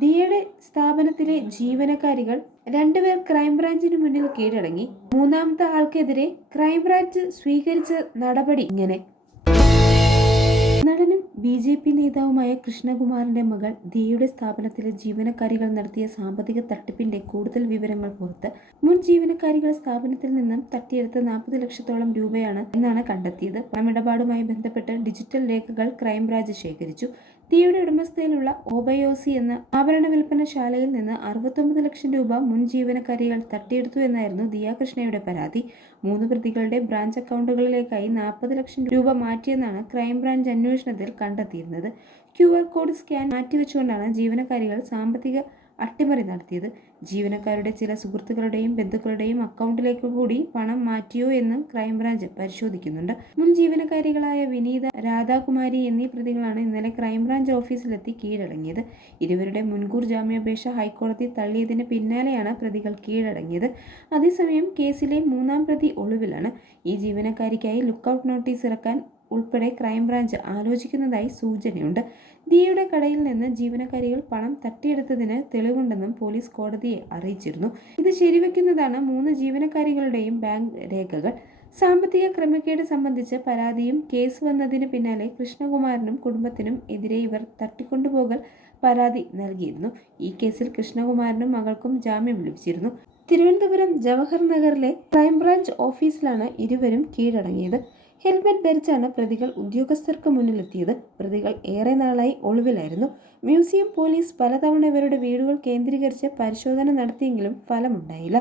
ദിയയുടെ സ്ഥാപനത്തിലെ ജീവനക്കാരികൾ രണ്ടുപേർ ക്രൈംബ്രാഞ്ചിന് മുന്നിൽ കീഴടങ്ങി. മൂന്നാമത്തെ ആൾക്കെതിരെ ക്രൈംബ്രാഞ്ച് സ്വീകരിച്ച നടപടി ഇങ്ങനെ. ബി ജെ പി നേതാവുമായ കൃഷ്ണകുമാറിന്റെ മകൾ ദിയയുടെ സ്ഥാപനത്തിലെ ജീവനക്കാരികൾ നടത്തിയ സാമ്പത്തിക തട്ടിപ്പിന്റെ കൂടുതൽ വിവരങ്ങൾ പുറത്ത് മുൻ ജീവനക്കാരികൾ സ്ഥാപനത്തിൽ നിന്നും തട്ടിയെടുത്ത നാൽപ്പത് ലക്ഷത്തോളം രൂപയാണ് എന്നാണ് കണ്ടെത്തിയത്. പണമിടപാടുമായി ബന്ധപ്പെട്ട് ഡിജിറ്റൽ രേഖകൾ ക്രൈംബ്രാഞ്ച് ശേഖരിച്ചു. ദിയയുടെ ഉടമസ്ഥയിലുള്ള ഓബയോസി എന്ന ആഭരണ വിൽപ്പന ശാലയിൽ നിന്ന് അറുപത്തൊമ്പത് ലക്ഷം രൂപ മുൻ ജീവനക്കാരികൾ തട്ടിയെടുത്തു എന്നായിരുന്നു ദിയാകൃഷ്ണയുടെ പരാതി. മൂന്ന് പ്രതികളുടെ ബ്രാഞ്ച് അക്കൗണ്ടുകളിലേക്കായി നാൽപ്പത് ലക്ഷം രൂപ മാറ്റിയെന്നാണ് ക്രൈംബ്രാഞ്ച് അന്വേഷണത്തിൽ കണ്ടെത്തിയിരുന്നത്. ക്യു ആർ കോഡ് സ്കാൻ മാറ്റിവെച്ചുകൊണ്ടാണ് ജീവനക്കാരികൾ സാമ്പത്തിക അട്ടിമറി നടത്തിയത്. ജീവനക്കാരുടെ ചില സുഹൃത്തുക്കളുടെയും ബന്ധുക്കളുടെയും അക്കൗണ്ടിലേക്ക് കൂടി പണം മാറ്റിയോ എന്നും ക്രൈംബ്രാഞ്ച് പരിശോധിക്കുന്നുണ്ട്. മുൻ ജീവനക്കാരികളായ വിനീത രാധാകുമാരി എന്നീ പ്രതികളാണ് ഇന്നലെ ക്രൈംബ്രാഞ്ച് ഓഫീസിലെത്തി കീഴടങ്ങിയത്. ഇരുവരുടെ മുൻകൂർ ജാമ്യാപേക്ഷ ഹൈക്കോടതി തള്ളിയതിന് പിന്നാലെയാണ് പ്രതികൾ കീഴടങ്ങിയത്. അതേസമയം കേസിലെ മൂന്നാം പ്രതി ഒളിവിലാണ്. ഈ ജീവനക്കാരിക്കായി ലുക്കൌട്ട് നോട്ടീസ് ഇറക്കാൻ ഉൾപ്പെടെ ക്രൈംബ്രാഞ്ച് ആലോചിക്കുന്നതായി സൂചനയുണ്ട്. ദിയയുടെ കടയിൽ നിന്ന് ജീവനക്കാരികൾ പണം തട്ടിയെടുത്തതിന് തെളിവുണ്ടെന്നും പോലീസ് കോടതിയെ അറിയിച്ചിരുന്നു. ഇത് ശരിവെക്കുന്നതാണ് മൂന്ന് ജീവനക്കാരികളുടെയും ബാങ്ക് രേഖകൾ. സാമ്പത്തിക ക്രമക്കേട് സംബന്ധിച്ച് പരാതിയും കേസ് വന്നതിന് പിന്നാലെ കൃഷ്ണകുമാരനും കുടുംബത്തിനും എതിരെ ഇവർ തട്ടിക്കൊണ്ടുപോകൽ പരാതി നൽകിയിരുന്നു. ഈ കേസിൽ കൃഷ്ണകുമാരനും മകൾക്കും ജാമ്യം ലഭിച്ചിരുന്നു. തിരുവനന്തപുരം ജവഹർ നഗറിലെ ക്രൈംബ്രാഞ്ച് ഓഫീസിലാണ് ഇരുവരും കീഴടങ്ങിയത്. ഹെൽമെറ്റ് ധരിച്ചാണ് പ്രതികൾ ഉദ്യോഗസ്ഥർക്ക് മുന്നിലെത്തിയത്. പ്രതികൾ ഏറെ നാളായി ഒളിവിലായിരുന്നു. മ്യൂസിയം പോലീസ് പലതവണ ഇവരുടെ വീടുകൾ കേന്ദ്രീകരിച്ച് പരിശോധന നടത്തിയെങ്കിലും ഫലമുണ്ടായില്ല.